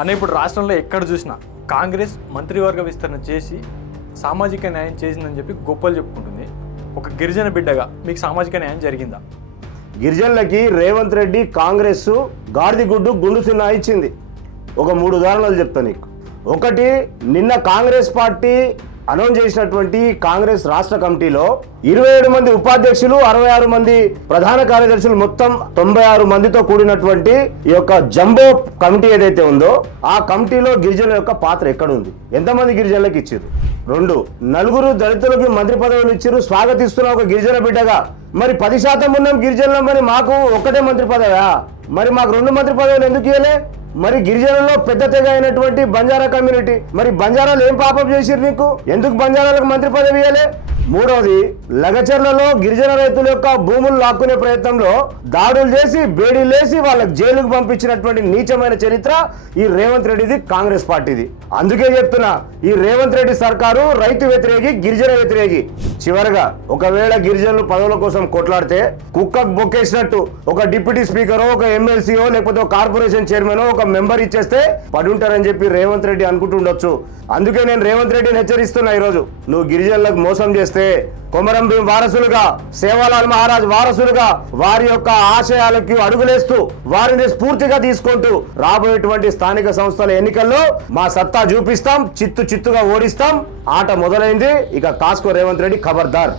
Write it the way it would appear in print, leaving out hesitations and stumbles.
అనే ఇప్పుడు రాష్ట్రంలో ఎక్కడ చూసినా కాంగ్రెస్ మంత్రివర్గ విస్తరణ చేసి సామాజిక న్యాయం చేసిందని చెప్పి గొప్పలు చెప్పుకుంటుంది. ఒక గిరిజన బిడ్డగా మీకు సామాజిక న్యాయం జరిగిందా? గిరిజనులకి రేవంత్ రెడ్డి కాంగ్రెస్ గాడిది గుండు సినిమా ఇచ్చింది. ఒక 3 ఉదాహరణలు చెప్తా నీకు. ఒకటి, నిన్న కాంగ్రెస్ పార్టీ అనౌన్స్ చేసినటువంటి కాంగ్రెస్ రాష్ట్ర కమిటీలో 27 మంది ఉపాధ్యక్షులు, 66 మంది ప్రధాన కార్యదర్శులు, మొత్తం 96 మందితో కూడినటువంటి ఈ యొక్క జంబో కమిటీ ఏదైతే ఉందో ఆ కమిటీలో గిరిజనుల యొక్క పాత్ర ఎక్కడుంది? ఎంతమంది గిరిజనులకు ఇచ్చారు? 2, 4 దళితులకు మంత్రి పదవులు ఇచ్చారు. స్వాగతిస్తున్న ఒక గిరిజన బిడ్డగా మరి 10% ఉన్నాం గిరిజనులు, మరి మాకు ఒక్కటే మంత్రి పదవా? మరి మాకు 2 మంత్రి పదవులు ఎందుకు ఇవ్వలే? మరి గిరిజనుల్లో పెద్ద తెగ అయినటువంటి బంజారా కమ్యూనిటీ, మరి బంజారాలు ఏం పాపం చేసిరు నీకు? ఎందుకు బంజారాలకు మంత్రి పదవి ఇవ్వలే? 3వది, లగచర్లలో గిరిజన రైతుల యొక్క భూములు లాక్కునే ప్రయత్నంలో దాడులు చేసి బేడీలేసి వాళ్ళకి జైలుకు పంపించినటువంటి నీచమైన చరిత్ర ఈ రేవంత్ రెడ్డిది, కాంగ్రెస్ పార్టీది. అందుకే చెప్తున్నా, ఈ రేవంత్ రెడ్డి సర్కారు రైతు వ్యతిరేకి, గిరిజన వ్యతిరేకి. చివరగా, ఒకవేళ గిరిజనులు పదవుల కోసం కొట్లాడితే కుక్కకు బొక్కేసినట్టు ఒక డిప్యూటీ స్పీకరో, ఒక ఎమ్మెల్సీఓ, లేకపోతే ఒక కార్పొరేషన్ చైర్మన్, ఒక మెంబర్ ఇచ్చేస్తే పడుంటారని చెప్పి రేవంత్ రెడ్డి అనుకుంటుండొచ్చు. అందుకే నేను రేవంత్ రెడ్డిని హెచ్చరిస్తున్నా, ఈరోజు నువ్వు గిరిజనులకు మోసం చేస్తే కొమరం భీం వారసులుగా, సేవాలాల్ మహారాజ్ వారసులుగా వారి యొక్క ఆశయాలకు అడుగులేస్తూ వారిని స్ఫూర్తిగా తీసుకుంటూ రాబోయేటువంటి స్థానిక సంస్థల ఎన్నికల్లో మా సత్తా చూపిస్తాం, చిత్తుగా ఓడిస్తాం. ఆట మొదలైంది. ఇక కాస్కో రేవంత్ రెడ్డి, ఖబర్దార్.